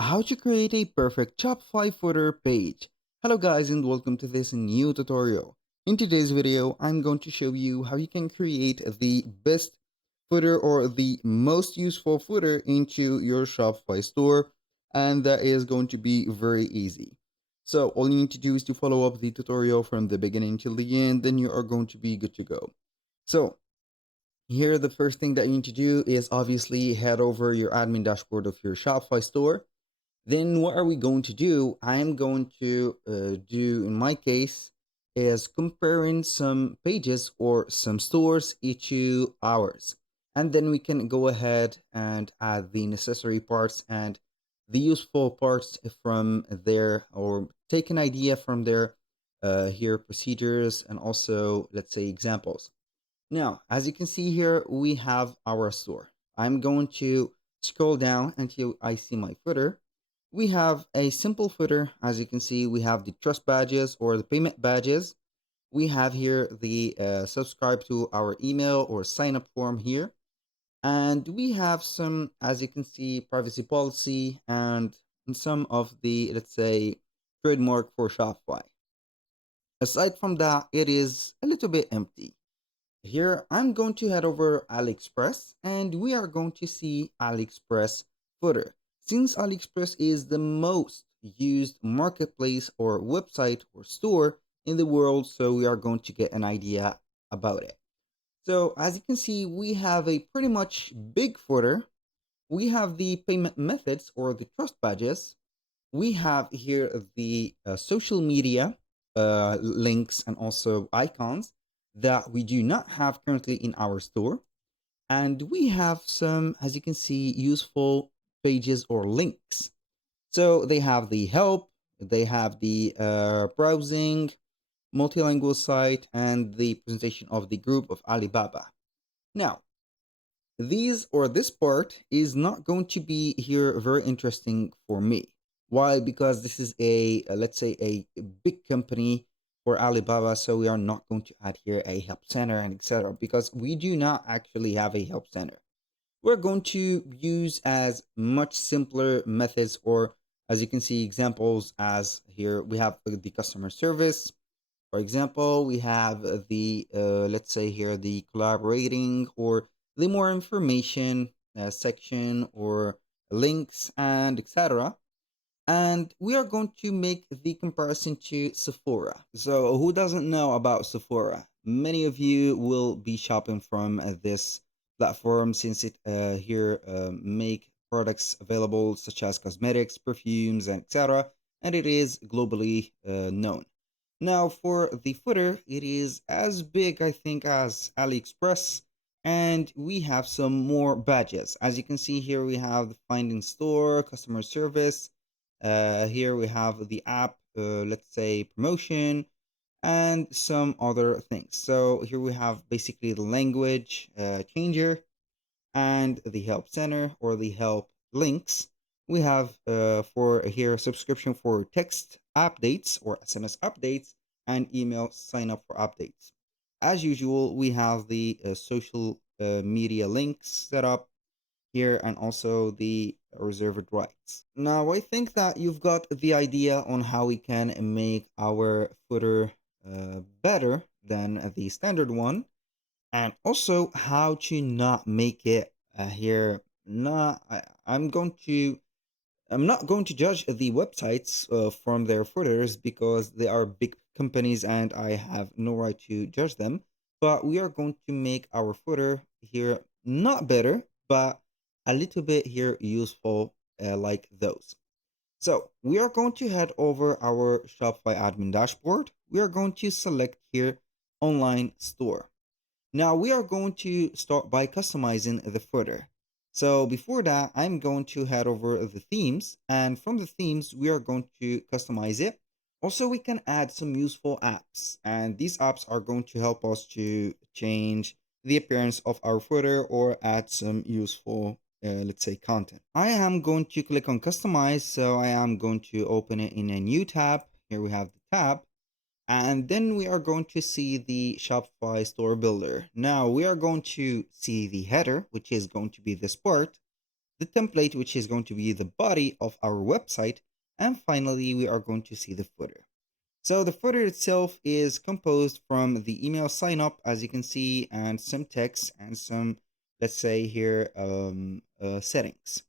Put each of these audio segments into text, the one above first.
How to create a perfect Shopify footer page. Hello guys and welcome to this new tutorial. In today's video, I'm going to show you how you can create the best footer or the most useful footer into your Shopify store, and that is going to be very easy. So all you need to do is to follow up the tutorial from the beginning till the end, then you are going to be good to go. So here, the first thing that you need to do is obviously head over your admin dashboard of your Shopify store. Then what are we going to do? I'm going to do, in my case, is comparing some pages or some stores each to ours. And then we can go ahead and add the necessary parts and the useful parts from there, or take an idea from there, here procedures and also, let's say, examples. Now, as you can see here, we have our store. I'm going to scroll down until I see my footer. We have a simple footer. As you can see, we have the trust badges or the payment badges. We have here the subscribe to our email or sign up form here. And we have some, as you can see, privacy policy and some of the, let's say, trademark for Shopify. Aside from that, it is a little bit empty. Here, I'm going to head over AliExpress and we are going to see AliExpress footer. Since AliExpress is the most used marketplace or website or store in the world, so we are going to get an idea about it. So as you can see, we have a pretty much big footer. We have the payment methods or the trust badges. We have here the social media links and also icons that we do not have currently in our store. And we have some, as you can see, useful pages or links. So they have the help, they have the browsing, multilingual site, and the presentation of the group of Alibaba. Now, these or this part is not going to be here very interesting for me. Why? Because this is let's say a big company for Alibaba, so we are not going to add here a help center and etc. Because we do not actually have a help center. We're going to use as much simpler methods, or as you can see examples as here we have the customer service. For example, we have the, let's say here, the collaborating or the more information section or links and etc. And we are going to make the comparison to Sephora. So who doesn't know about Sephora? Many of you will be shopping from this platform since it here make products available such as cosmetics, perfumes, and etc. And it is globally known. Now, for the footer, it is as big, I think, as AliExpress, and we have some more badges. As you can see here, we have the Finding Store, customer service. Here we have the app, let's say promotion, and some other things. So here we have basically the language changer and the help center or the help links. We have for here subscription for text updates or SMS updates and email sign up for updates. As usual, we have the social media links set up here and also the reserved rights. Now, I think that you've got the idea on how we can make our footer better than the standard one, and also how to not make it here not I'm not going to judge the websites from their footers because they are big companies and I have no right to judge them, but we are going to make our footer here not better but a little bit here useful, like those. So we are going to head over our Shopify admin dashboard. We are going to select here online store. Now we are going to start by customizing the footer. So before that, I'm going to head over the themes, and from the themes, we are going to customize it. Also, we can add some useful apps, and these apps are going to help us to change the appearance of our footer or add some useful, let's say, content. I am going to click on customize, so I am going to open it in a new tab. Here we have the tab, and then we are going to see the Shopify store builder. Now we are going to see the header, which is going to be this part. the template, which is going to be the body of our website, and finally, we are going to see the footer. So the footer itself is composed from the email sign up, as you can see, and some text and some, let's say here, settings.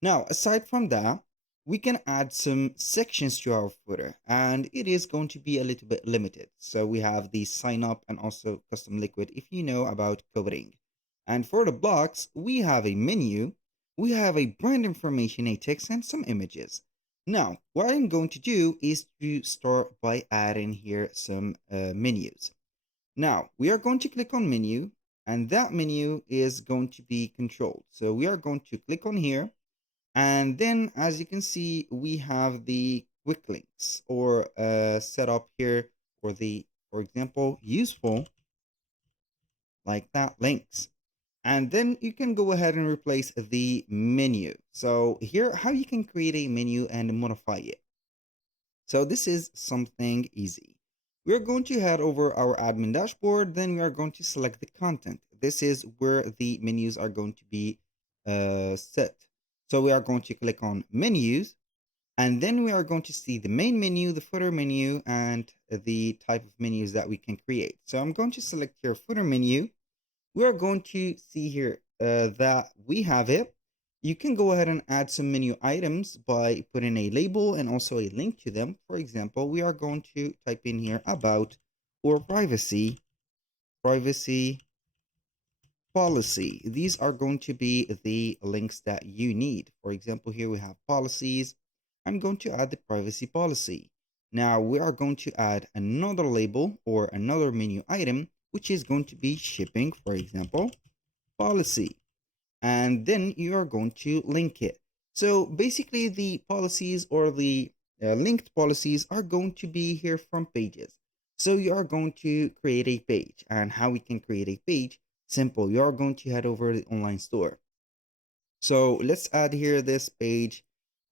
Now, aside from that, we can add some sections to our footer, and it is going to be a little bit limited. So we have the sign up and also custom liquid if you know about coding. And for the blocks, we have a menu, we have a brand information, a text, and some images. Now, what I'm going to do is to start by adding here some menus. Now, we are going to click on menu, and that menu is going to be controlled. So we are going to click on here, and then as you can see, we have the quick links or set up here for the, for example, useful, like that, links. And then you can go ahead and replace the menu. So here, how you can create a menu and modify it. So this is something easy. We are going to head over our admin dashboard. Then we are going to select the content. This is where the menus are going to be set. So we are going to click on menus, and then we are going to see the main menu, the footer menu, and the type of menus that we can create. So I'm going to select here footer menu. We are going to see here that we have it. You can go ahead and add some menu items by putting a label and also a link to them. For example, we are going to type in here about or privacy policy. These are going to be the links that you need. For example, here we have policies. I'm going to add the privacy policy. Now we are going to add another label or another menu item, which is going to be shipping, for example, policy. And then you are going to link it. So basically, the policies or the linked policies are going to be here from pages. So you are going to create a page. And how we can create a page? Simple. You are going to head over to the online store. So let's add here this page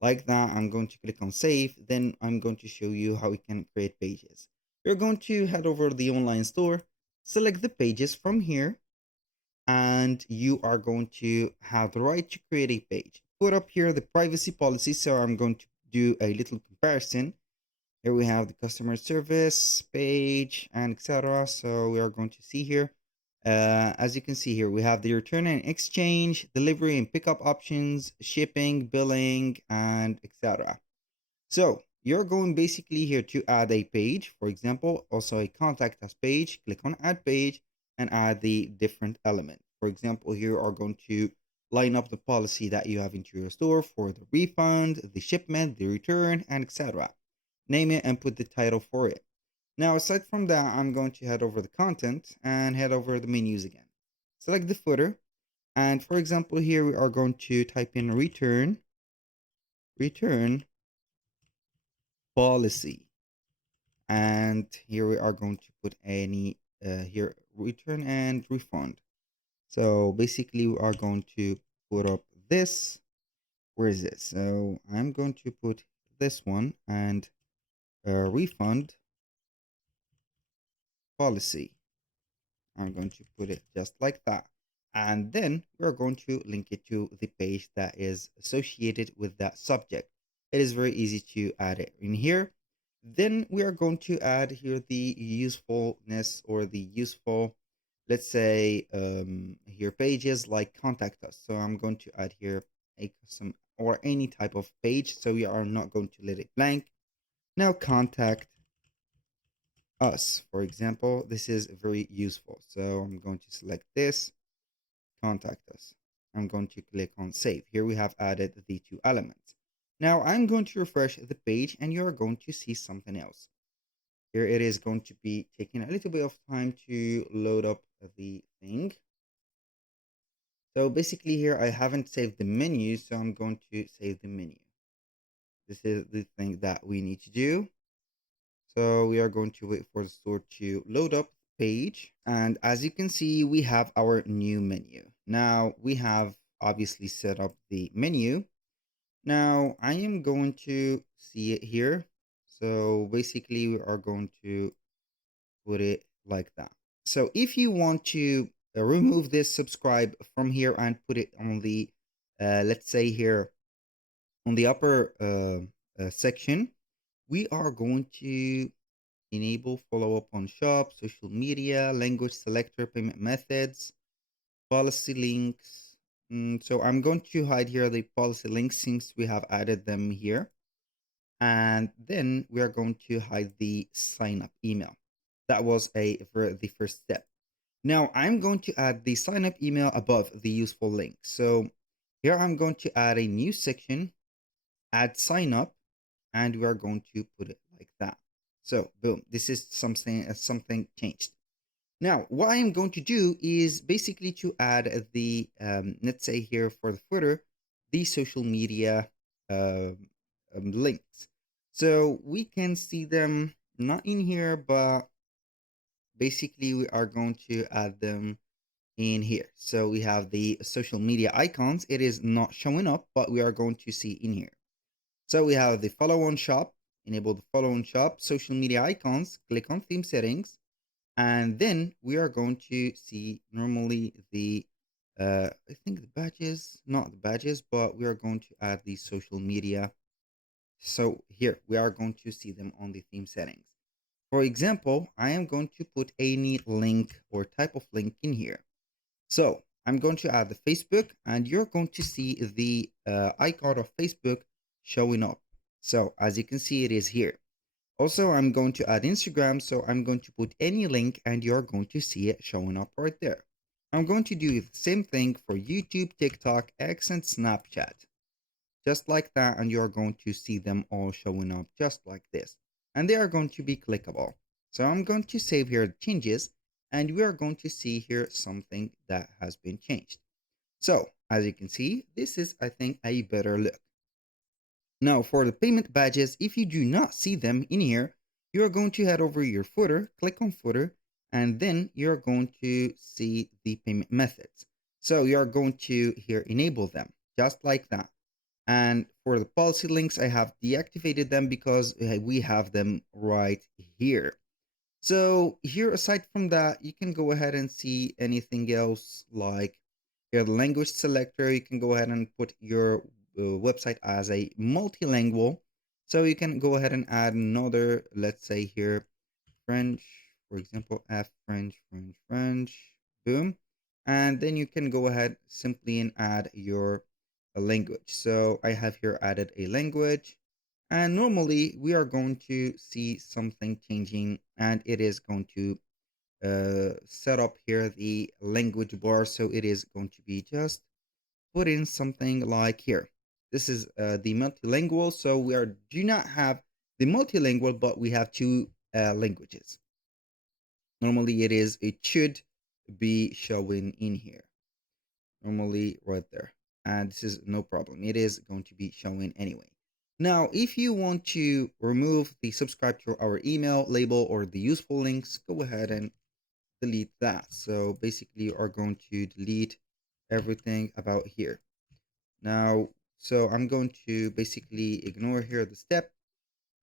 like that. I'm going to click on save. Then I'm going to show you how we can create pages. You're going to head over to the online store, select the pages from here, and you are going to have the right to create a page. Put up here the privacy policy. So I'm going to do a little comparison. Here we have the customer service page and etc. So we are going to see here. As you can see here, we have the return and exchange, delivery and pickup options, shipping, billing, and etc. So you're going basically here to add a page, for example, also a contact us page. Click on add page and add the different element. For example, here are going to line up the policy that you have into your store for the refund, the shipment, the return, and etc. Name it and put the title for it. Now, aside from that, I'm going to head over the content and head over the menus again. Select the footer. And for example, here we are going to type in return policy. And here we are going to put any here return and refund. So basically we are going to put up this. Where is it? So I'm going to put this one and refund policy. I'm going to put it just like that. And then we're going to link it to the page that is associated with that subject. It is very easy to add it in here. Then we are going to add here the usefulness or the useful, let's say, here pages like contact us. So I'm going to add here a custom or any type of page. So we are not going to let it blank. Now contact us, for example, this is very useful. So I'm going to select this, contact us. I'm going to click on save. Here we have added the two elements. Now I'm going to refresh the page and you're going to see something else. Here it is going to be taking a little bit of time to load up the thing. So basically here I haven't saved the menu, so I'm going to save the menu. This is the thing that we need to do. So we are going to wait for the store to load up the page. And as you can see, we have our new menu. Now we have obviously set up the menu. Now I am going to see it here. So basically we are going to put it like that. So if you want to remove this subscribe from here and put it on the let's say here on the upper section, we are going to enable follow-up on shop, social media, language selector, payment methods, policy links. So I'm going to hide here the policy links since we have added them here. And then we are going to hide the sign up email. That was the first step. Now I'm going to add the sign up email above the useful link. So here I'm going to add a new section, add sign up, and we are going to put it like that. So boom, this is something changed. Now, what I am going to do is basically to add the, let's say here for the footer, the social media uh, links. So we can see them not in here, but basically we are going to add them in here. So we have the social media icons. It is not showing up, but we are going to see in here. So we have the follow on shop, enable the follow on shop, social media icons, click on theme settings, and then we are going to see normally the I think the badges, not the badges, but we are going to add the social media. So here we are going to see them on the theme settings. For example, I am going to put any link or type of link in here. So I'm going to add the Facebook, and you're going to see the icon of Facebook showing up. So as you can see, it is here. Also, I'm going to add Instagram, so I'm going to put any link and you're going to see it showing up right there. I'm going to do the same thing for YouTube, TikTok, X, and Snapchat. Just like that, and you're going to see them all showing up just like this. And they are going to be clickable. So I'm going to save here the changes, and we are going to see here something that has been changed. So, as you can see, this is, I think, a better look. Now for the payment badges, if you do not see them in here, you are going to head over your footer, click on footer, and then you're going to see the payment methods. So you're going to here enable them just like that. And for the policy links, I have deactivated them because we have them right here. So here, aside from that, you can go ahead and see anything else like here, the language selector. You can go ahead and put your website as a multilingual. So you can go ahead and add another, let's say here, French, for example, F French, boom. And then you can go ahead simply and add your language. So I have here added a language. And normally we are going to see something changing, and it is going to set up here the language bar. So it is going to be just put in something like here. This is the multilingual. So we are do not have the multilingual, but we have two languages. Normally it should be showing in here. Normally right there. And this is no problem. It is going to be showing anyway. Now, if you want to remove the subscribe to our email label or the useful links, go ahead and delete that. So basically you are going to delete everything about here. Now, so I'm going to basically ignore here the step.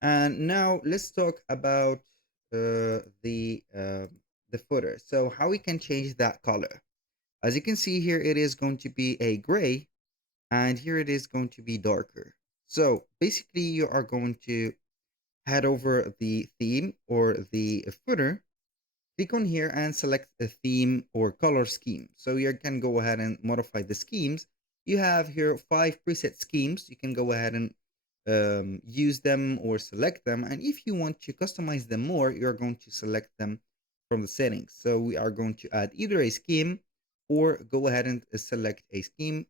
And now let's talk about the footer. So how we can change that color. As you can see here, it is going to be a gray, and here it is going to be darker. So basically you are going to head over the theme or the footer, click on here and select a theme or color scheme. So you can go ahead and modify the schemes. You have here 5 preset schemes. You can go ahead and use them or select them. And if you want to customize them more, you're going to select them from the settings. So we are going to add either a scheme or go ahead and select a scheme.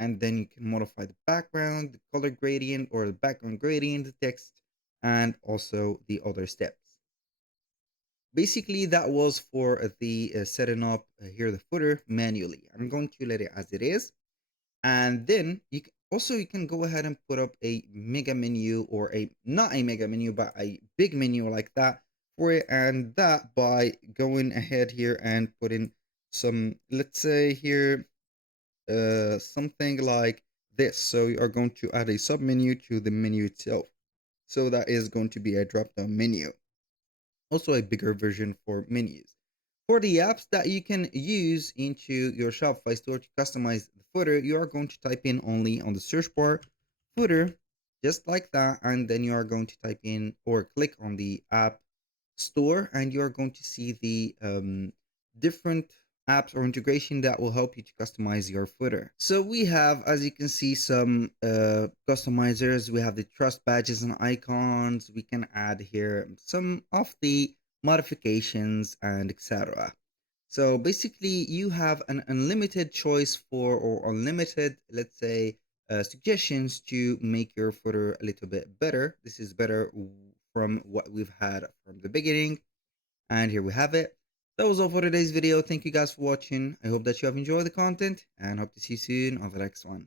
And then you can modify the background, the color gradient or the background gradient, the text, and also the other steps. Basically, that was for the setting up here the footer manually. I'm going to let it as it is. And then you can go ahead and put up a mega menu or a not a mega menu but a big menu like that for it, and that by going ahead here and putting some, let's say here something like this. So you are going to add a sub menu to the menu itself. So that is going to be a drop down menu, also a bigger version for menus. For the apps that you can use into your Shopify store to customize the footer, you are going to type in only on the search bar footer, just like that, and then you are going to type in or click on the app store, and you are going to see the different apps or integration that will help you to customize your footer. So we have, as you can see, some customizers. We have the trust badges and icons. We can add here some of the modifications and etc. So basically, you have an unlimited choice for, or unlimited, let's say, suggestions to make your footer a little bit better. This is better from what we've had from the beginning. And here we have it. That was all for today's video. Thank you guys for watching. I hope that you have enjoyed the content and hope to see you soon on the next one.